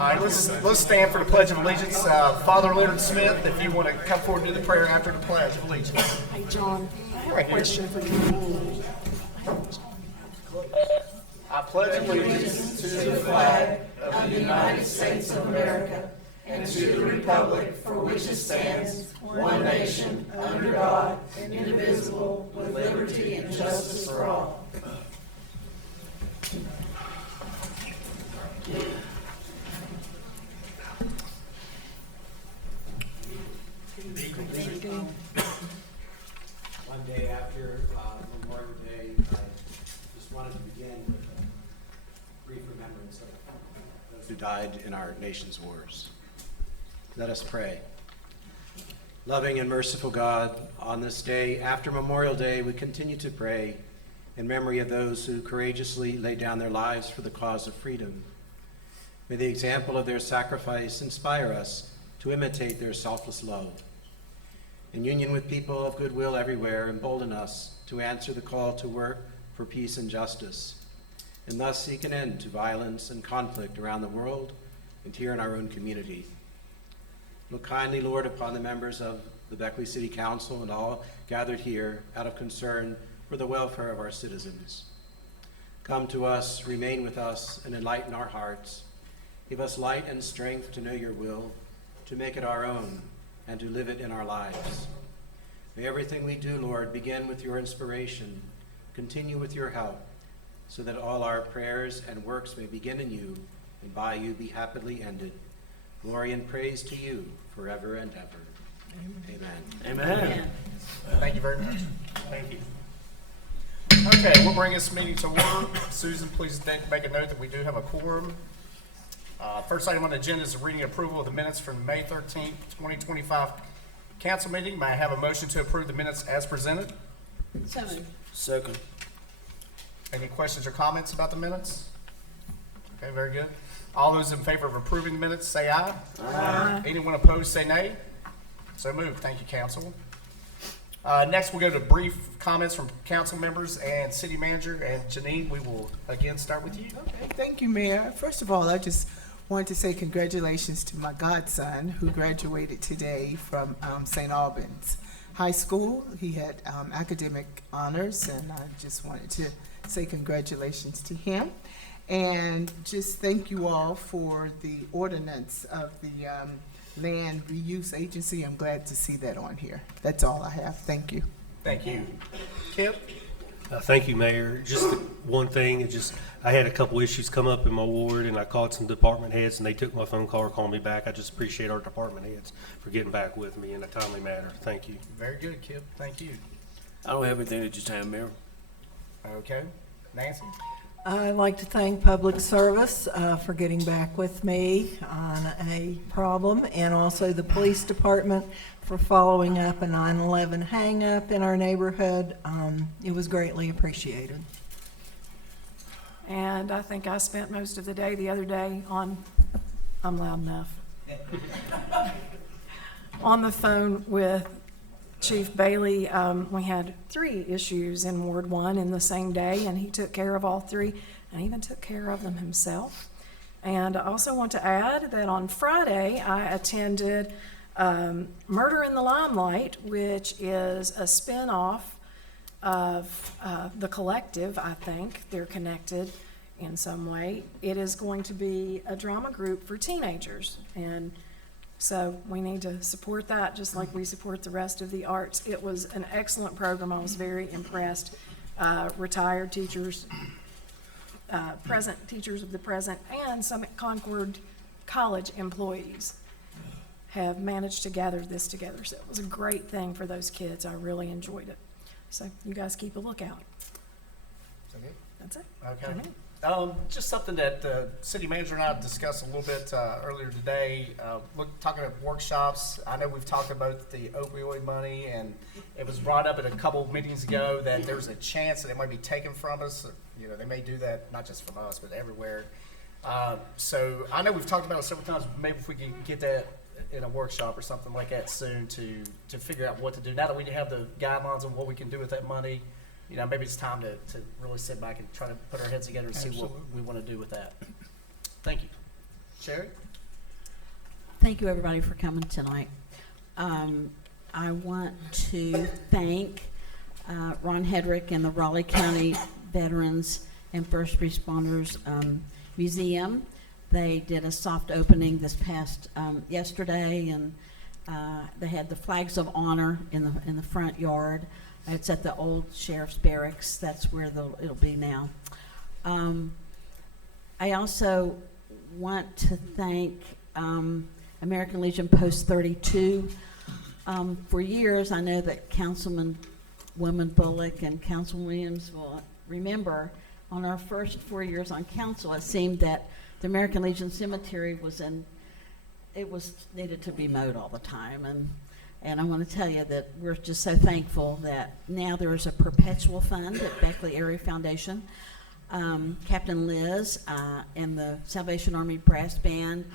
right, let's stand for the Pledge of Allegiance. Father Leonard Smith, if you want to come forward and do the prayer after the Pledge of Allegiance. Hey, John, I have a question for you. I pledge allegiance To the flag of the United States of America and to the republic for which it stands, one nation, under God, indivisible, with liberty and justice for all. One day after Memorial Day, I just wanted to begin with a brief remembrance of those who died in our nation's wars. Let us pray. Loving and merciful God, on this day after Memorial Day, we continue to pray in memory of those who courageously lay down their lives for the cause of freedom. May the example of their sacrifice inspire us to imitate their selfless love. In union with people of goodwill everywhere, embolden us to answer the call to work for peace and justice, and thus seek an end to violence and conflict around the world and here in our own community. Look kindly, Lord, upon the members of the Beckley City Council and all gathered here out of concern for the welfare of our citizens. Come to us, remain with us, and enlighten our hearts. Give us light and strength to know your will, to make it our own, and to live it in our lives. May everything we do, Lord, begin with your inspiration, continue with your help, so that all our prayers and works may begin in you, and by you be happily ended. Glory and praise to you forever and ever. Amen. Amen. Thank you very much. Thank you. Okay, we'll bring this meeting to order. Susan, please make a note that we do have a quorum. First item on the agenda is the reading and approval of the minutes from May 13th, 2025 council meeting. May I have a motion to approve the minutes as presented? So moved. Second. Any questions or comments about the minutes? Okay, very good. All those in favor of approving the minutes, say aye. Aye. Anyone opposed, say nay. So moved. Thank you, council. Next, we'll go to brief comments from council members and city manager. And Janine, we will again start with you. Okay, thank you, Mayor. First of all, I just wanted to say congratulations to my godson who graduated today from St. Albans High School. He had academic honors, and I just wanted to say congratulations to him. And just thank you all for the ordinance of the Land Reuse Agency. I'm glad to see that on here. That's all I have. Thank you. Thank you. Kip? Thank you, Mayor. Just one thing, I had a couple issues come up in my ward, and I called some department heads, and they took my phone call or called me back. I just appreciate our department heads for getting back with me in a timely manner. Thank you. Very good, Kip. Thank you. I don't have anything at this time, Mayor. Okay. Nancy? I'd like to thank Public Service for getting back with me on a problem, and also the Police Department for following up a 9/11 hang-up in our neighborhood. It was greatly appreciated. And I think I spent most of the day the other day on, I'm loud enough, on the phone with Chief Bailey. We had 3 issues in Ward 1 in the same day, and he took care of all 3 and even took care of them himself. And I also want to add that on Friday, I attended Murder in the Limelight, which is a spin-off of The Collective, I think. They're connected in some way. It is going to be a drama group for teenagers, and so we need to support that just like we support the rest of the arts. It was an excellent program. I was very impressed. Retired teachers, present teachers of the present, and some Concord College employees have managed to gather this together. So it was a great thing for those kids. I really enjoyed it. So you guys keep a lookout. Is that good? That's it. Okay. For me. Just something that the city manager and I discussed a little bit earlier today. Talking about workshops, I know we've talked about the opioid money, and it was brought up at a couple meetings ago that there's a chance that it might be taken from us. You know, they may do that not just from us, but everywhere. So I know we've talked about it several times. Maybe if we can get that in a workshop or something like that soon to figure out what to do. Now that we have the guidelines on what we can do with that money, you know, maybe it's time to really sit back and try to put our heads together and see what we want to do with that. Thank you. Sherry? Thank you, everybody, for coming tonight. I want to thank Ron Hedrick and the Raleigh County Veterans and First Responders Museum. They did a soft opening this past yesterday, and they had the flags of honor in the front yard. It's at the old sheriff's barracks. That's where it'll be now. I also want to thank American Legion Post 32. For years, I know that Woman Bullock and Councilman Williams will remember on our first 4 years on council, it seemed that the American Legion Cemetery needed to be mowed all the time. And I want to tell you that we're just so thankful that now there is a perpetual fund at Beckley Area Foundation. Captain Liz and the Salvation Army Brass Band,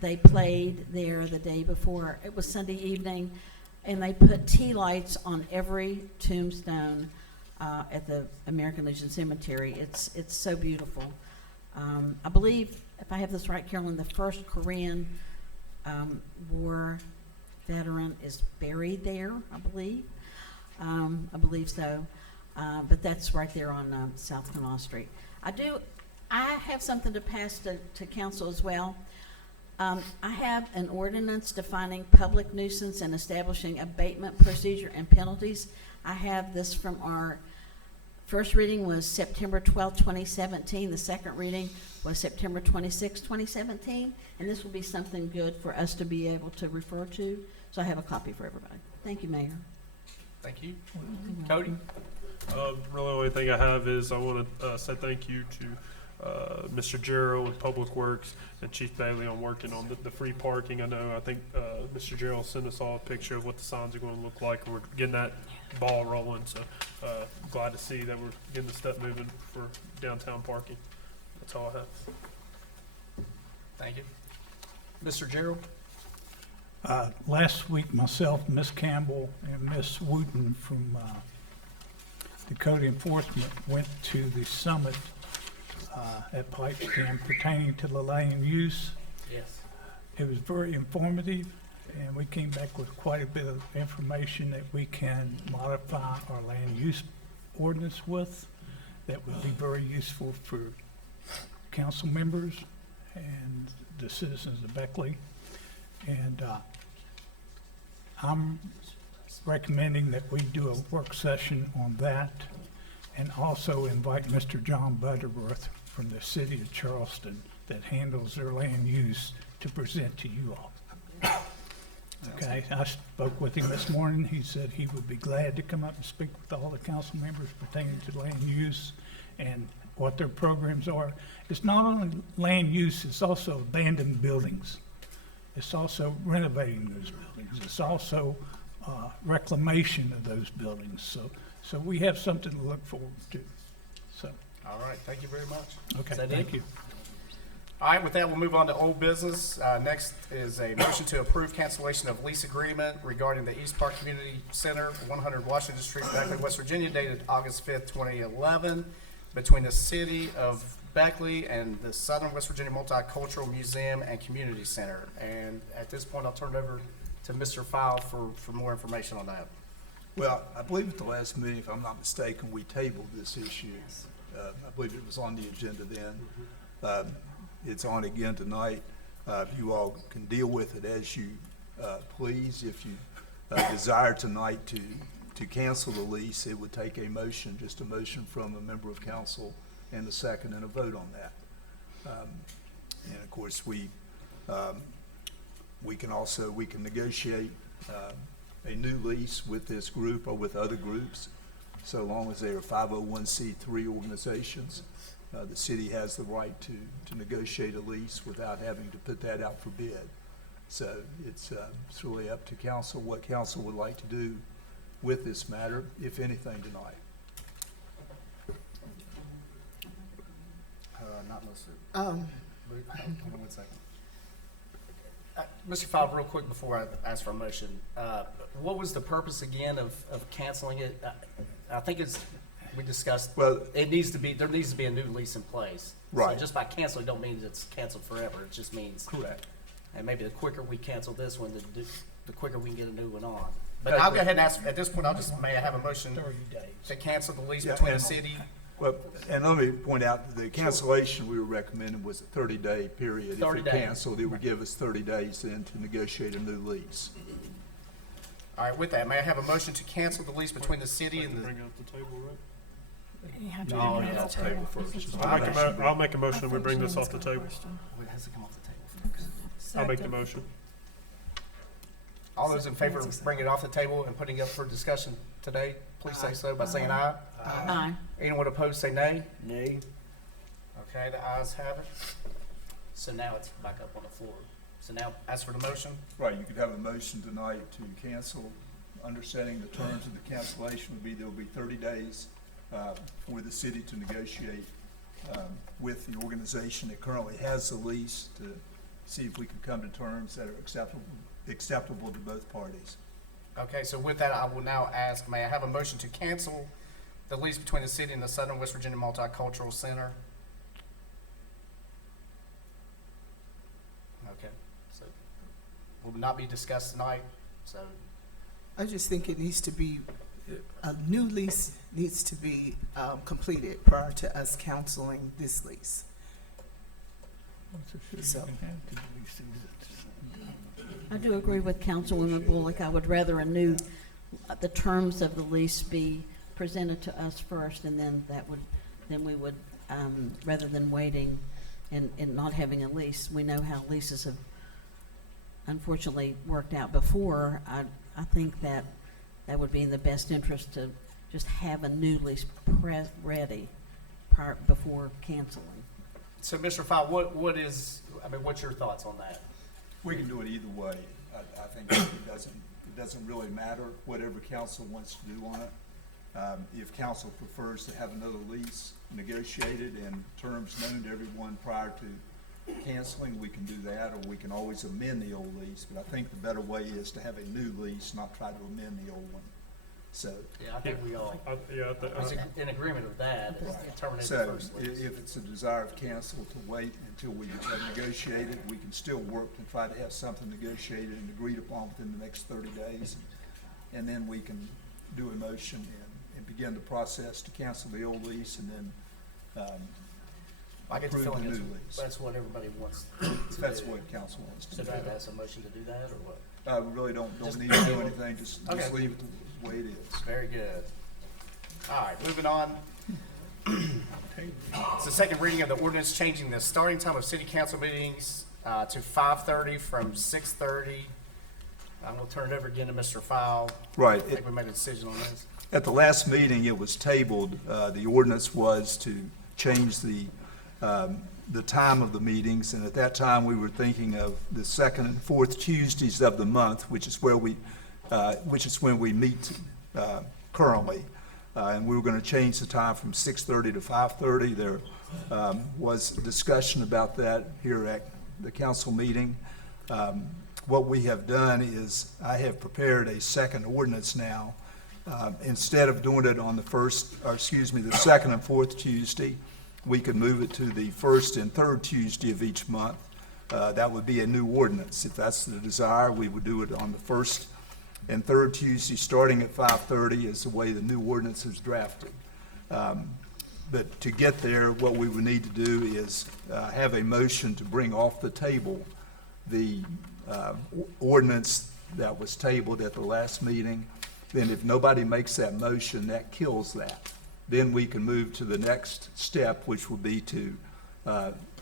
they played there the day before. It was Sunday evening, and they put tea lights on every tombstone at the American Legion Cemetery. It's so beautiful. I believe, if I have this right, Carolyn, the first Korean War veteran is buried there, I believe. I believe so. But that's right there on South Canal Street. I have something to pass to council as well. I have an ordinance defining public nuisance and establishing abatement procedure and penalties. I have this from our first reading was September 12, 2017. The second reading was September 26, 2017. And this will be something good for us to be able to refer to. So I have a copy for everybody. Thank you, Mayor. Thank you. Cody? Really, the only thing I have is I want to say thank you to Mr. Jarrell and Public Works and Chief Bailey on working on the free parking. I think Mr. Jarrell sent us all a picture of what the signs are going to look like, and we're getting that ball rolling. So glad to see that we're getting the step moving for downtown parking. That's all I have. Thank you. Mr. Gerald? Last week, myself, Miss Campbell, and Miss Wooten from Dakota Enforcement went to the summit at Pipes Dam pertaining to the land use. Yes. It was very informative, and we came back with quite a bit of information that we can modify our land use ordinance with. That would be very useful for council members and the citizens of Beckley. And I'm recommending that we do a work session on that, and also invite Mr. John Butterworth from the city of Charleston that handles their land use to present to you all. Okay, I spoke with him this morning. He said he would be glad to come up and speak with all the council members pertaining to land use and what their programs are. It's not only land use, it's also abandoned buildings. It's also renovating those buildings. It's also reclamation of those buildings. So we have something to look forward to. So, All right, thank you very much. okay, Is that thank it? you. All right, with that, we'll move on to old business. Next is a motion to approve cancellation of lease agreement regarding the East Park Community Center, 100 Washington Street, Beckley, West Virginia, dated August 5th, 2011, between the city of Beckley and the Southern West Virginia Multicultural Museum and Community Center. And at this point, I'll turn it over to Mr. File for more information on that. Well, I believe at the last meeting, if I'm not mistaken, we tabled this issue. I believe it was on the agenda then. It's on again tonight. You all can deal with it as you please. If you desire tonight to cancel the lease, it would take a motion, just a motion from a member of council and a second and a vote on that. And of course, we can negotiate a new lease with this group or with other groups, so long as they are 501c3 organizations. The city has the right to negotiate a lease without having to put that out for bid. So it's really up to council what council would like to do with this matter, if anything, tonight. Not listed. Um, Hold on 1 second. Mr. File, real quick before I ask for a motion, what was the purpose again of canceling it? I think we discussed, Well, there needs to be a new lease in place. Right. So just by canceling don't mean it's canceled forever. It just means. correct. And maybe the quicker we cancel this one, the quicker we can get a new one on. But I'll go ahead and ask, at this point, may I have a motion 30 days. to cancel the lease Yeah, between the and- city? Well, and let me point out, the cancellation we were recommending was a 30-day period. 30 If days. it canceled, it would give us 30 days then to negotiate a new lease. All right, with that, may I have a motion to cancel the lease between the city and the, Bring it up the table, right? You have to No, bring it yeah, up to the table. I'll make a motion that we bring this off the table. it has to come off the table first. I'll make the motion. All those in favor of bringing it off the table and putting it up for discussion today, please say so by saying aye. Aye. Anyone opposed, say nay. Nay. Okay, the ayes have it. So now it's back up on the floor. So now, as for the motion, Right, you could have a motion tonight to cancel, understanding the terms of the cancellation would be, there will be 30 days for the city to negotiate with the organization that currently has the lease to see if we can come to terms that are acceptable to both parties. okay, so with that, I will now ask, may I have a motion to cancel the lease between the city and the Southern West Virginia Multicultural Center? Okay, so will not be discussed tonight, so, I just think it needs to be, a new lease needs to be completed prior to us canceling this lease. So- I do agree with Councilwoman Bullock. I would rather the terms of the lease be presented to us first, and then we would, rather than waiting and not having a lease. We know how leases have unfortunately worked out before. I think that would be in the best interest to just have a new lease ready before canceling. so Mr. Fowle, what's your thoughts on that? We can do it either way. I think it doesn't really matter, whatever council wants to do on it. If council prefers to have another lease negotiated and terms known to everyone prior to canceling, we can do that, or we can always amend the old lease. But I think the better way is to have a new lease, not try to amend the old one. So, Yeah, I think we all Yeah, was in agreement with that, is to terminate the so first lease. if it's a desire of council to wait until we have negotiated, we can still work to try to have something negotiated and agreed upon within the next 30 days. And then we can do a motion and begin the process to cancel the old lease and then I get the approve the feeling new lease. that's what everybody wants to do. That's what council wants to So do. do I have to ask a motion to do that, or what? We really don't Just- need to do anything, just Okay. leave it the way it is. Very good. All right, moving on. It's the second reading of the ordinance changing the starting time of city council meetings to 5:30 from 6:30. I'm gonna turn it over again to Mr. Fowle. Right. I think we made a decision on this. At the last meeting, it was tabled. The ordinance was to change the time of the meetings, and at that time, we were thinking of the second and fourth Tuesdays of the month, which is when we meet currently. And we were going to change the time from 6:30 to 5:30. There was discussion about that here at the council meeting. What we have done is, I have prepared a second ordinance now. Instead of doing it on the second and fourth Tuesday, we could move it to the first and third Tuesday of each month. That would be a new ordinance. If that's the desire, we would do it on the first and third Tuesday, starting at 5:30 is the way the new ordinance is drafted. But to get there, what we would need to do is have a motion to bring off the table the ordinance that was tabled at the last meeting. Then if nobody makes that motion, that kills that. Then we can move to the next step, which would be to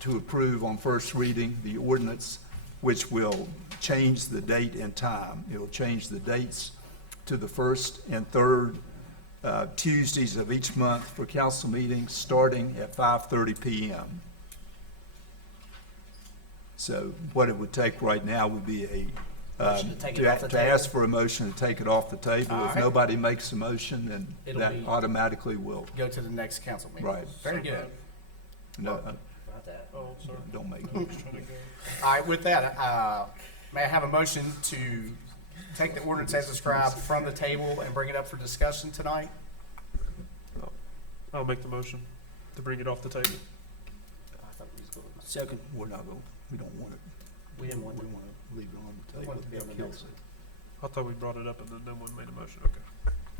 approve on first reading the ordinance, which will change the date and time. It will change the dates to the first and third Tuesdays of each month for council meetings, starting at 5:30 p.m. So what it would take right now would be Motion to take it off the to table? ask for a motion to take it off the table. All If right. nobody makes a motion, then It'll that be- automatically will. Go to the next council meeting. Right. Very good. No, About that. Oh, sorry. don't make it. Trying to go. All right, with that, may I have a motion to take the ordinance as described from the table and bring it up for discussion tonight? I'll make the motion to bring it off the table. I thought we was going to- Second. We don't want it. We didn't want We to. want to leave it on the We table. want it to be on the That kills next it. I thought we brought it up and then no one made a motion. Okay.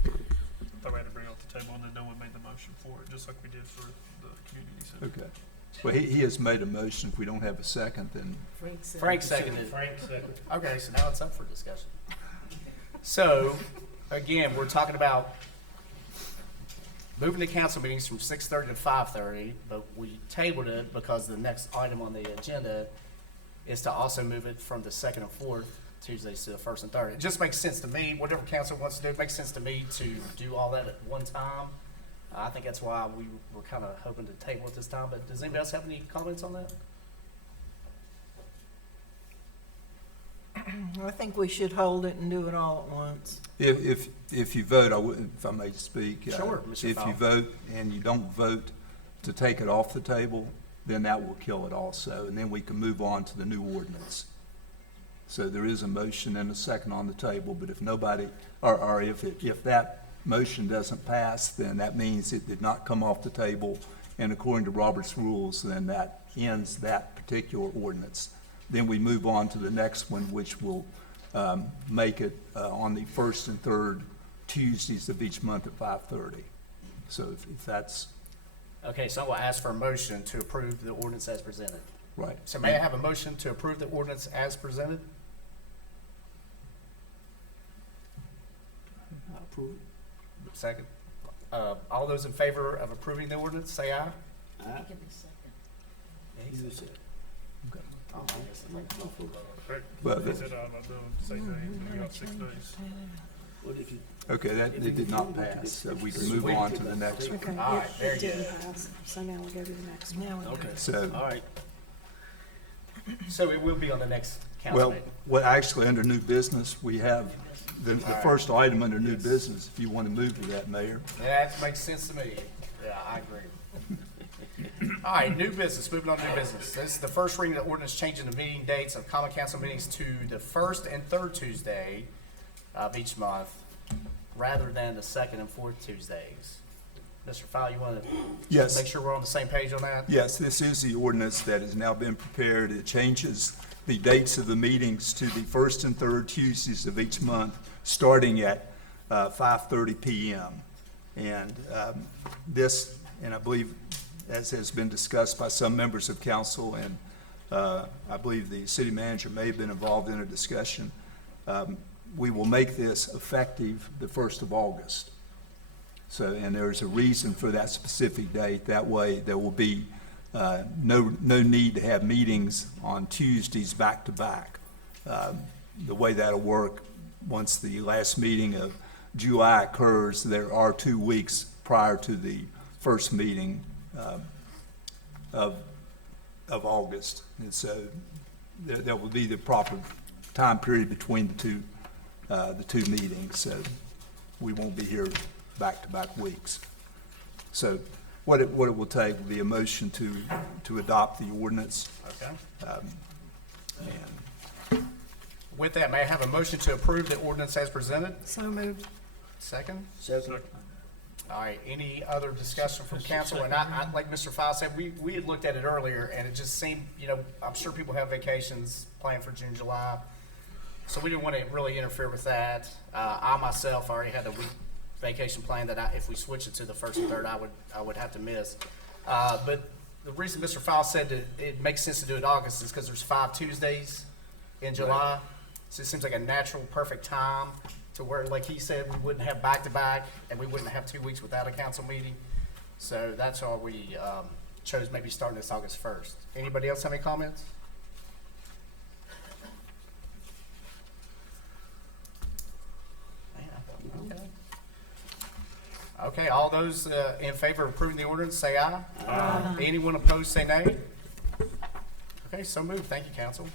I thought we had to bring it off the table and then no one made the motion for it, just like we did for the community center. Okay. Well, he has made a motion. If we don't have a second, then Frank seconded. Okay, so now it's up for discussion. So, again, we're talking about moving the council meetings from 6:30 to 5:30, but we tabled it because the next item on the agenda is to also move it from the second and fourth Tuesdays to the first and third. It just makes sense to me, whatever council wants to do, it makes sense to me to do all that at one time. I think that's why we were kind of hoping to table it this time, but does anybody else have any comments on that? I think we should hold it and do it all at once. if you vote, I would, if I may speak. Sure, Mr. If Fowle. you vote and you don't vote to take it off the table, then that will kill it also, and then we can move on to the new ordinance. So there is a motion and a second on the table, but if nobody, or if that motion doesn't pass, then that means it did not come off the table, and according to Robert's rules, then that ends that particular ordinance. Then we move on to the next one, which will make it on the first and third Tuesdays of each month at 5:30. So if that's Okay, so I will ask for a motion to approve the ordinance as presented. right. So may I have a motion to approve the ordinance as presented? I approve it. Second. All those in favor of approving the ordinance, say aye. Aye. Give me a second. You said. Oh, I guess I'm like- Right. Well, He said, I'm not doing the same thing. You got 6 days. What if you? Okay, that, it did not pass, so we can move on to the next one. Okay, All right, very it didn't good. pass, so now we go to the next one. Okay. So, All right. So it will be on the next council well, meeting. well, actually, under new business, we have the right. first item under new business, if you want to move to that, Mayor. That makes sense to me. Yeah, I agree. All right, new business, moving on to new business. This is the first reading of the ordinance changing the meeting dates of common council meetings to the first and third Tuesday of each month, rather than the second and fourth Tuesdays. Mr. Fowle, you want to Yes. make sure we're on the same page on that? Yes, this is the ordinance that has now been prepared. It changes the dates of the meetings to the first and third Tuesdays of each month, starting at 5:30 PM. And this, and I believe, as has been discussed by some members of council, and I believe the city manager may have been involved in a discussion, we will make this effective the 1st of August. So, and there's a reason for that specific date. That way, there will be no need to have meetings on Tuesdays back to back. The way that'll work, once the last meeting of July occurs, there are 2 weeks prior to the first meeting of August. And so there will be the proper time period between the two meetings. So we won't be here back-to-back weeks. So what it will take will be a motion to adopt the ordinance. Okay. And With that, may I have a motion to approve the ordinance as presented? So moved. Second? Second. All right, any other discussion from council? And I, like Mr. Fowle said, we had looked at it earlier, and it just seemed, I'm sure people have vacations planned for June, July, so we didn't want to really interfere with that. I myself already had a week vacation plan that if we switch it to the first and third, I would have to miss. But the reason Mr. Fowle said that it makes sense to do it August is because there's 5 Tuesdays in July. So it seems like a natural, perfect time to where, like he said, we wouldn't have back-to-back, and we wouldn't have 2 weeks without a council meeting. So that's why we chose maybe starting this August 1st. Anybody else have any comments? Okay, all those in favor of approving the ordinance, say aye. Aye. Anyone opposed, say nay. Okay, so moved. Thank you, council.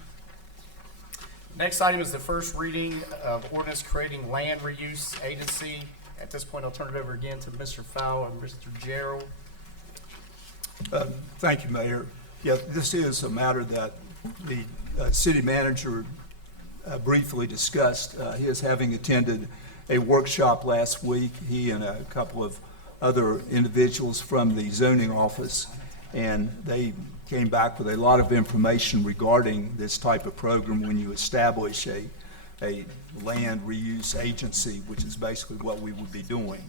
Next item is the first reading of ordinance creating land reuse agency. At this point, I'll turn it over again to Mr. Fowle and Mr. Gerald. thank you, Mayor. Yeah, this is a matter that the city manager briefly discussed. His having attended a workshop last week, he and a couple of other individuals from the zoning office, and they came back with a lot of information regarding this type of program when you establish a land reuse agency, which is basically what we would be doing.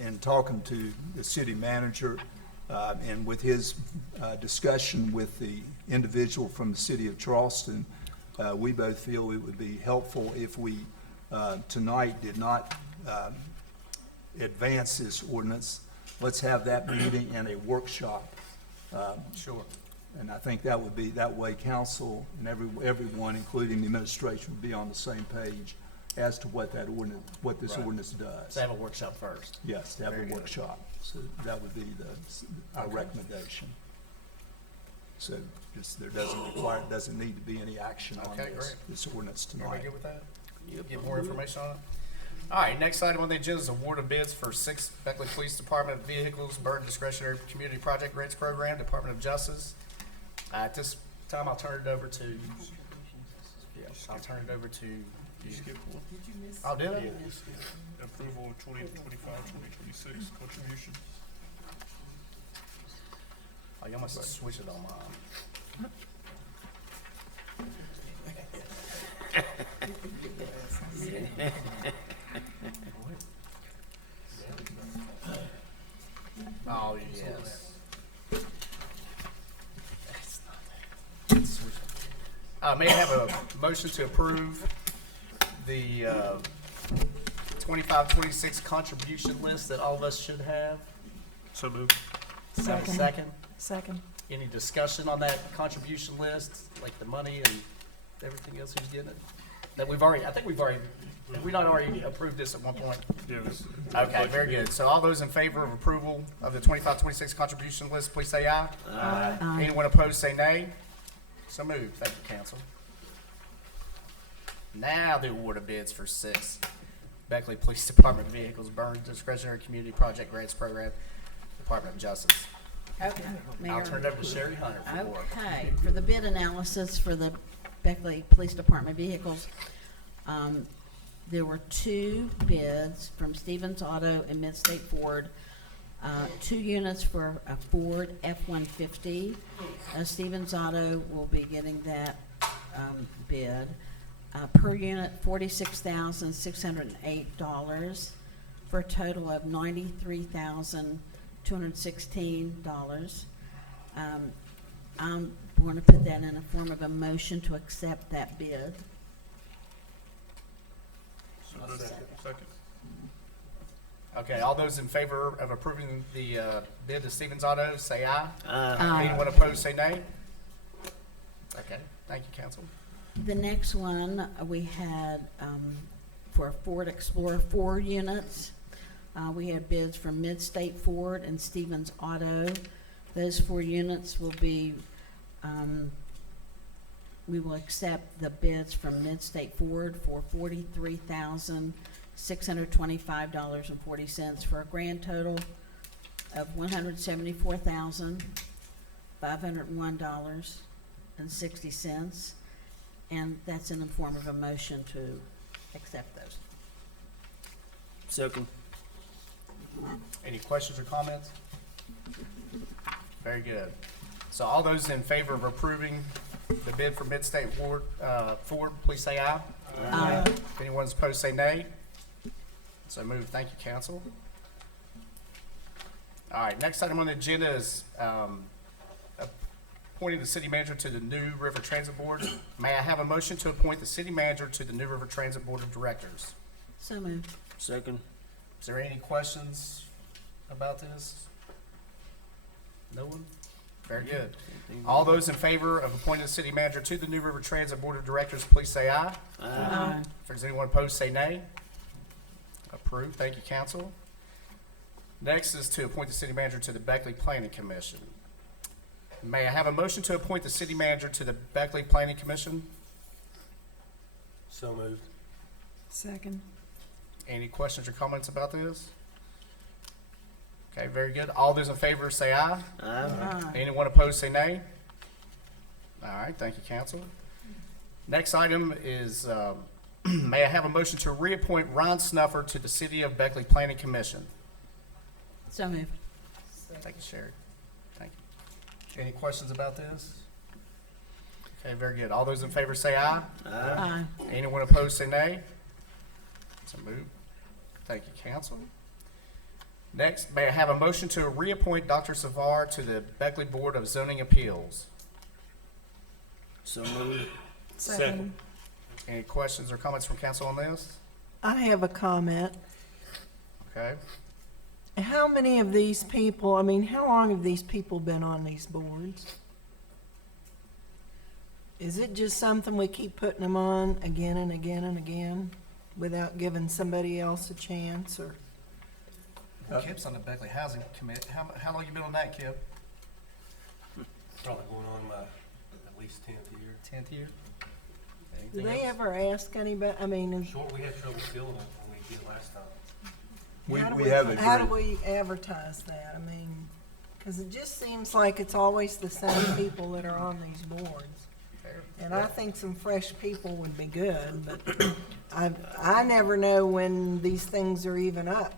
In talking to the city manager, and with his discussion with the individual from the city of Charleston, we both feel it would be helpful if we tonight did not advance this ordinance. Let's have that meeting and a workshop. Sure. And I think that would be, that way council and everyone, including the administration, would be on the same page as to what that ordinance, what this Right. ordinance does. To have a workshop first. Yes, to have Very a good. workshop. So that would be our recommendation. So just, doesn't need to be any action on Okay, great. this ordinance Everybody tonight. good with that? Get more information on it? All right, next item on the agenda is award of bids for 6 Beckley Police Department vehicles, burden discretionary community project grants program, Department of Justice. At this time, I'll turn it over to, I'll turn it over to you. Skip one. Oh, did I? Approval of 2025-2026 contribution. Oh, y'all must have switched it on mine. Oh, yes. May I have a motion to approve the 25-26 contribution list that all of us should have? So moved. Have a second? Second. Any discussion on that contribution list, like the money and everything else who's getting it? That we've already, I think we've already, have we not already approved this at one point? Yeah, this. Okay, very good. So all those in favor of approval of the 25-26 contribution list, please say aye. Aye. Anyone opposed, say nay. So moved. Thank you, council. Now the award of bids for 6 Beckley Police Department vehicles, burn discretionary community project grants program, Department of Justice. Okay, I'll Mayor. turn it over to Sherry Hunter for more. Okay, for the bid analysis for the Beckley Police Department vehicles, there were 2 bids from Stevens Auto and Midstate Ford. 2 units for a Ford F-150. Stevens Auto will be getting that bid. Per unit, $46,608 for a total of $93,216. I'm going to put that in a form of a motion to accept that bid. Second. Okay, all those in favor of approving the bid to Stevens Auto, say aye. Aye. Anyone opposed, say nay. Okay, thank you, council. The next one, we had for a Ford Explorer 4 units. We had bids from Midstate Ford and Stevens Auto. Those 4 units will be, we will accept the bids from Midstate Ford for $43,625.40 for a grand total of $174,501.60. And that's in the form of a motion to accept those. Second. Any questions or comments? Very good. So all those in favor of approving the bid for Midstate Ford, please say aye. Aye. If anyone's opposed, say nay. So moved. Thank you, council. All right, next item on the agenda is appointing the city manager to the New River Transit Board. May I have a motion to appoint the city manager to the New River Transit Board of Directors? So moved. Second. Is there any questions about this? No one? Very good. All those in favor of appointing the city manager to the New River Transit Board of Directors, please say aye. Aye. If there's anyone opposed, say nay. Approved. Thank you, council. Next is to appoint the city manager to the Beckley Planning Commission. May I have a motion to appoint the city manager to the Beckley Planning Commission? So moved. Second. Any questions or comments about this? Okay, very good. All those in favor say aye. Aye. Anyone opposed, say nay. All right, thank you, council. Next item is, may I have a motion to reappoint Ron Snuffer to the City of Beckley Planning Commission? So moved. Thank you, Sherry. Thank you. Any questions about this? Okay, very good. All those in favor say aye. Aye. Anyone opposed say nay. So moved. Thank you, council. Next, may I have a motion to reappoint Dr. Savar to the Beckley Board of Zoning Appeals? So moved. Second. Any questions or comments from council on this? I have a comment. Okay. How many of these people, I mean, how long have these people been on these boards? Is it just something we keep putting them on again and again and again without giving somebody else a chance, or? Kip's on the Beckley Housing Committee. How long you been on that, Kip? Probably going on my at least 10th year. 10th year? Do Anything they else? ever ask anybody, I mean, Sure, we had trouble filling it when we did last time. how We how do have a we advertise that? I mean, because it just seems like it's always the same people that are on these boards. And I think some fresh people would be good, but I never know when these things are even up,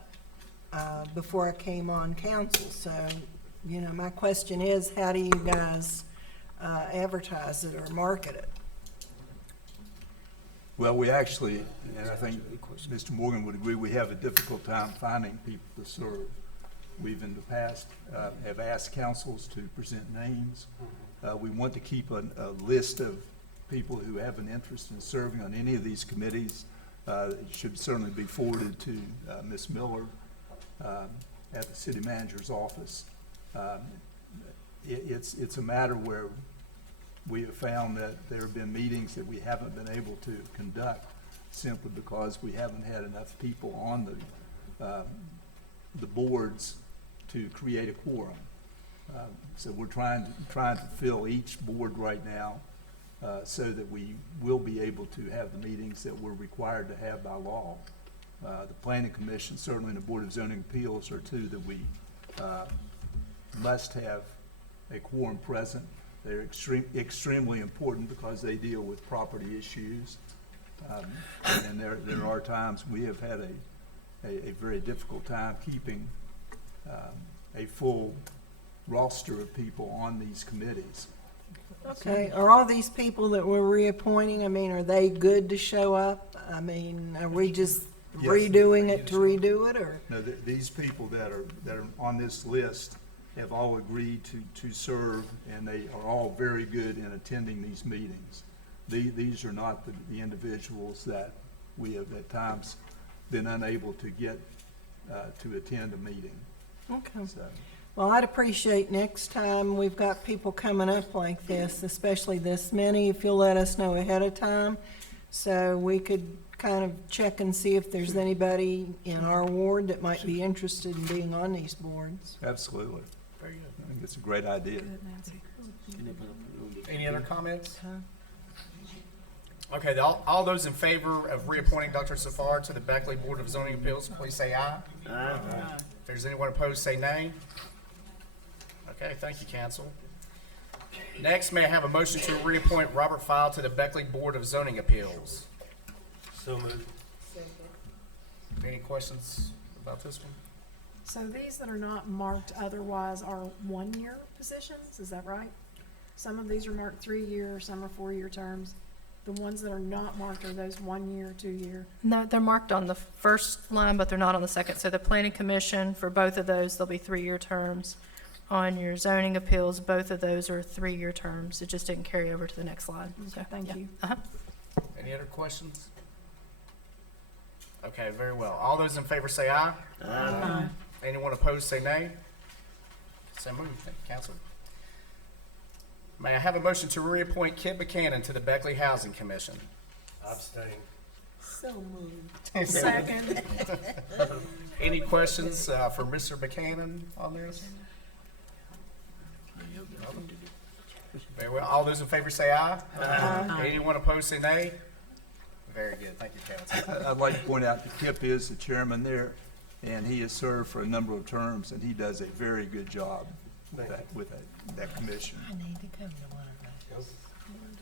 before I came on council. So, you know, my question is, how do you guys, advertise it or market it? Well, we actually, and I think Mr. Morgan would agree, we have a difficult time finding people to serve. We've in the past have asked councils to present names. We want to keep a list of people who have an interest in serving on any of these committees. It should certainly be forwarded to Ms. Miller at the city manager's office. It's a matter where we have found that there have been meetings that we haven't been able to conduct simply because we haven't had enough people on the boards to create a quorum. So we're trying to fill each board right now so that we will be able to have the meetings that we're required to have by law. The Planning Commission, certainly, and the Board of Zoning Appeals are two that we must have a quorum present. They're extremely important because they deal with property issues. And there are times we have had a very difficult time keeping a full roster of people on these committees. Okay, are all these people that we're reappointing, I mean, are they good to show up? I mean, are we just Yes. redoing it to redo it, or? No, these people that are on this list have all agreed to serve, and they are all very good in attending these meetings. These are not the individuals that we have at times been unable to get to attend a meeting. Okay. So, Well, I'd appreciate next time we've got people coming up like this, especially this many, if you'll let us know ahead of time, so we could kind of check and see if there's anybody in our ward that might be interested in being on these boards. absolutely. Very good. I think it's a great idea. Good, Nancy. Any other comments? Okay, all those in favor of reappointing Dr. Safar to the Beckley Board of Zoning Appeals, please say aye. Aye. If there's anyone opposed, say nay. Okay, thank you, council. Next, may I have a motion to reappoint Robert File to the Beckley Board of Zoning Appeals? So moved. Any questions about this one? So these that are not marked otherwise are one-year positions, is that right? Some of these are marked 3-year, some are 4-year terms. The ones that are not marked are those 1-year, 2-year? No, they're marked on the first line, but they're not on the second. So the planning commission, for both of those, they'll be 3-year terms. On your zoning appeals, both of those are 3-year terms. It just didn't carry over to the next slide. So, Thank yeah. you. Uh-huh. Any other questions? Okay, very well. All those in favor say aye. Aye. Anyone opposed, say nay. So moved. Thank you, council. May I have a motion to reappoint Kip Buchanan to the Beckley Housing Commission? Abstain. So moved. Second. Any questions for Mr. Buchanan on this? Very well. All those in favor say aye. Anyone opposed, say nay. Very good. Thank you, council. I'd like to point out that Kip is the chairman there, and he has served for a number of terms, and he does a very good job with that commission. I need to come to one of those.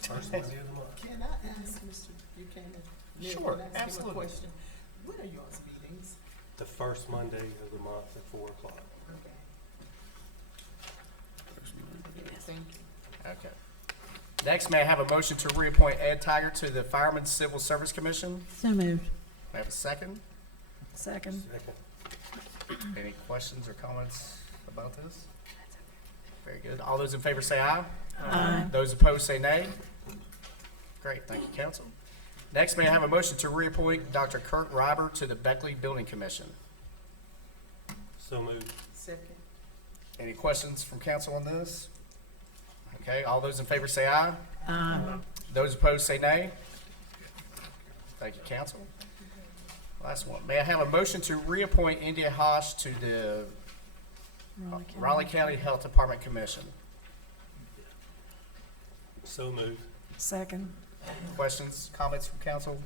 First Monday of the month. Can I ask Mr. Buchanan? Sure, ask him a absolutely. question? When are y'all's meetings? The first Monday of the month at 4 o'clock. Thank you. Okay. Next, may I have a motion to reappoint Ed Tiger to the Fireman's Civil Service Commission? So moved. May I have a second? Second. Any questions or comments about this? Very good. All those in favor say aye. Aye. Those opposed say nay. Great, thank you, council. Next, may I have a motion to reappoint Dr. Kurt Reiber to the Beckley Building Commission? So moved. Second. Any questions from council on this? Okay, all those in favor say aye. Aye. Those opposed say nay. Thank you, council. Last one. May I have a motion to reappoint India Hosh to the Raleigh County Health Department Commission? So moved. Second. Questions, comments from council?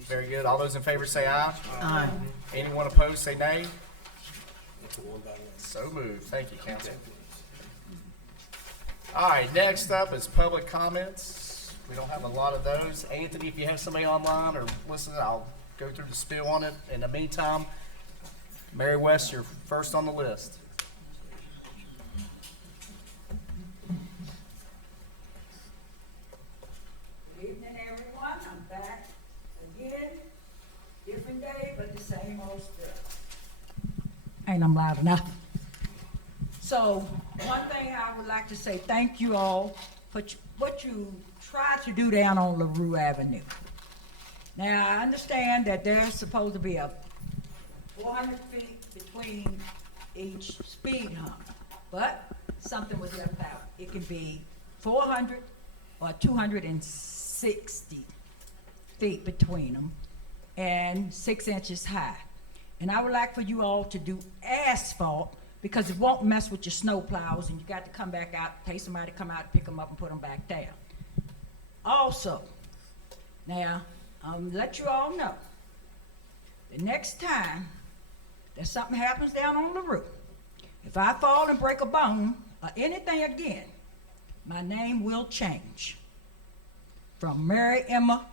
Very good. All those in favor say aye. Aye. Anyone opposed say nay. So moved. Thank you, council. All right, next up is public comments. We don't have a lot of those. Anthony, if you have somebody online or listening, I'll go through the spiel on it. In the meantime, Mary West, you're first on the list. Good evening, everyone. I'm back again. Different day, but the same old stuff. Ain't I'm loud enough. So, one thing I would like to say, thank you all for what you tried to do down on LaRue Avenue. Now, I understand that there's supposed to be a 400 feet between each speed hump, but something was left out. It can be 400 or 260 feet between them and 6 inches high. And I would like for you all to do asphalt because it won't mess with your snow plows and you got to come back out, pay somebody to come out, pick them up and put them back down. Also, now, let you all know, the next time that something happens down on LaRue, if I fall and break a bone or anything again, my name will change from Mary Emma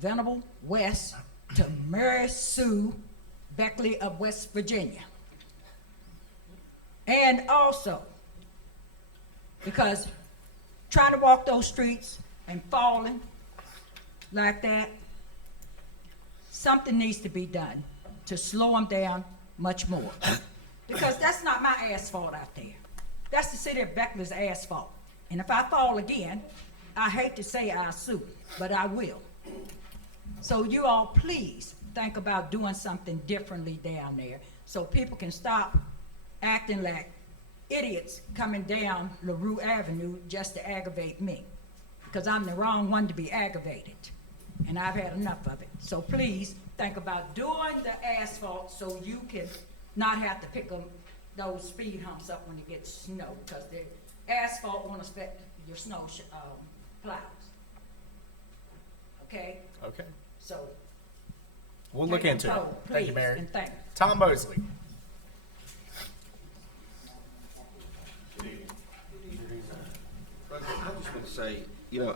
Venable West to Mary Sue Beckley of West Virginia. And also, because trying to walk those streets and falling like that, something needs to be done to slow them down much more. Because that's not my asphalt out there. That's the city of Beckley's asphalt. And if I fall again, I hate to say I'll sue, but I will. So you all please think about doing something differently down there so people can stop acting like idiots coming down LaRue Avenue just to aggravate me. Because I'm the wrong one to be aggravated. And I've had enough of it. So please think about doing the asphalt so you can not have to pick those speed humps up when it gets snow. Because the asphalt won't affect your snow plows. Okay? Okay. So. We'll look into it. Thank you, Please, Mary. and thank you. Tom Mosley. President, I just want to say,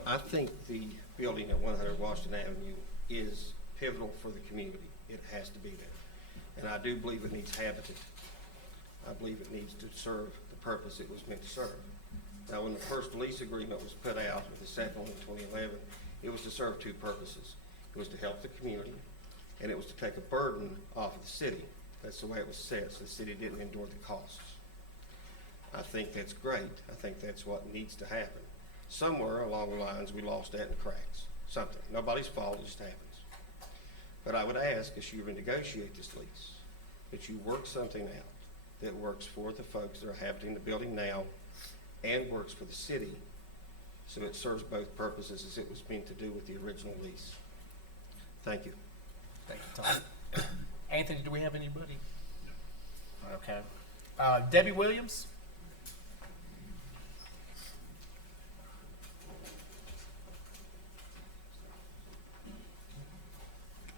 I think the building at 100 Washington Avenue is pivotal for the community. It has to be there. And I do believe it needs habitat. I believe it needs to serve the purpose it was meant to serve. Now, when the first lease agreement was put out, with the second one in 2011, it was to serve two purposes. It was to help the community, and it was to take a burden off of the city. That's the way it was set, so the city didn't endure the costs. I think that's great. I think that's what needs to happen. Somewhere along the lines, we lost that in the cracks. Something. Nobody's fault, it just happens. But I would ask, as you renegotiate this lease, that you work something out that works for the folks that are inhabiting the building now and works for the city, so it serves both purposes as it was meant to do with the original lease. Thank you. Thank you, Tom. Anthony, do we have anybody? Okay. Debbie Williams?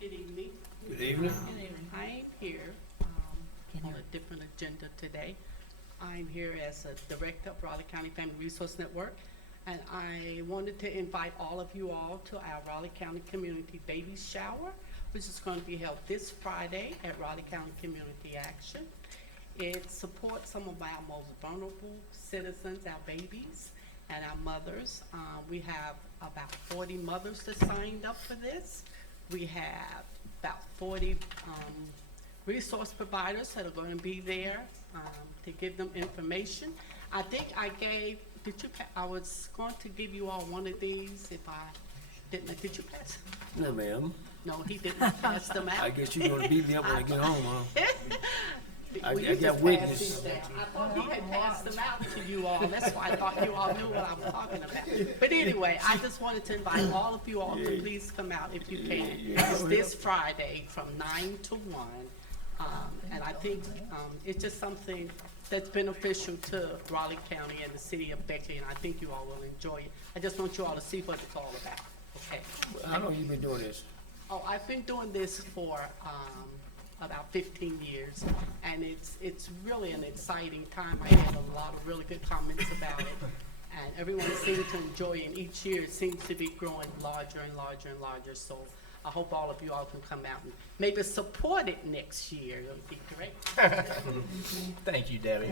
Good evening. Good evening. I'm here on a different agenda today. I'm here as a director of Raleigh County Family Resource Network, and I wanted to invite all of you all to our Raleigh County Community Baby Shower, which is going to be held this Friday at Raleigh County Community Action. It supports some of our most vulnerable citizens, our babies and our mothers. We have about 40 mothers that signed up for this. We have about 40 resource providers that are going to be there to give them information. I think I gave, I was going to give you all one of these if I didn't. Did you pass? No, ma'am. No, he didn't pass them out. I guess you're gonna beat me up when I get home, huh? I Well, you got just passed witness. these down. I thought he had passed them out to you all. That's why I thought you all knew what I was talking about. But anyway, I just wanted to invite all of you all to please come out if you can. It's this Friday from 9 to 1. And I think it's just something that's beneficial to Raleigh County and the city of Beckley, and I think you all will enjoy it. I just want you all to see what it's all about, okay? How long you been doing this? Oh, I've been doing this for about 15 years, and it's really an exciting time. I had a lot of really good comments about it, and everyone seems to enjoy it, and each year it seems to be growing larger and larger and larger, so I hope all of you all can come out and maybe support it next year, would be correct? Thank you, Debbie.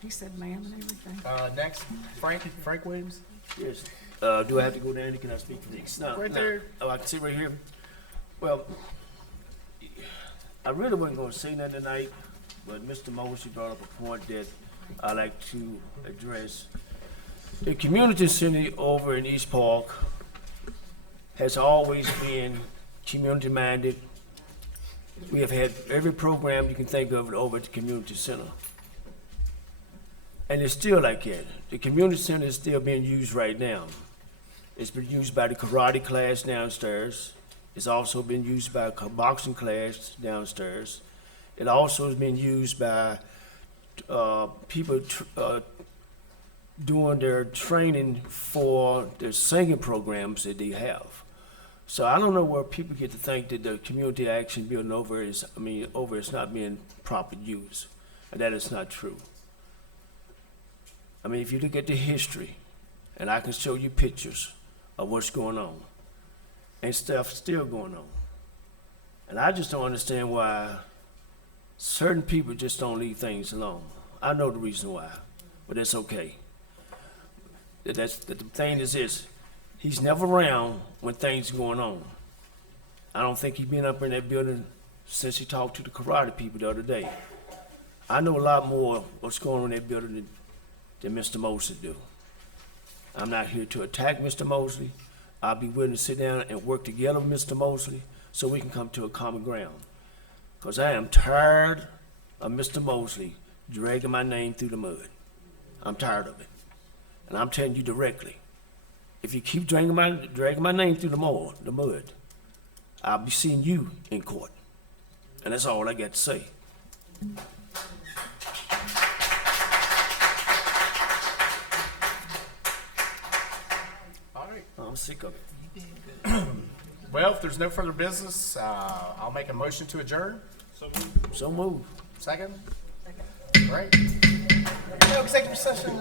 He said ma'am and everything. Next, Frank Williams. Yes. Do I have to go down there? Can I speak for this? No, Right no. there. Oh, I can sit right here? Well, I really wasn't gonna say nothing tonight, but Mr. Mosley brought up a point that I like to address. The community center over in East Park has always been community-minded. We have had every program you can think of over at the community center. And it's still like that. The community center is still being used right now. It's been used by the karate class downstairs. It's also been used by a boxing class downstairs. It also has been used by people doing their training for their singing programs that they have. So I don't know where people get to think that the community action building over is not being properly used. And that is not true. I mean, if you look at the history, and I can show you pictures of what's going on, and stuff still going on. And I just don't understand why certain people just don't leave things alone. I know the reason why, but it's okay. The thing is this, he's never around when things are going on. I don't think he's been up in that building since he talked to the karate people the other day. I know a lot more what's going on in that building than Mr. Mosley do. I'm not here to attack Mr. Mosley. I'll be willing to sit down and work together with Mr. Mosley so we can come to a common ground. Because I am tired of Mr. Mosley dragging my name through the mud. I'm tired of it. And I'm telling you directly, if you keep dragging my name through the mud, I'll be seeing you in court. And that's all I got to say. All right. I'm sick of it. Well, if there's no further business, I'll make a motion to adjourn. So move. Second? Second. Great. No executive session.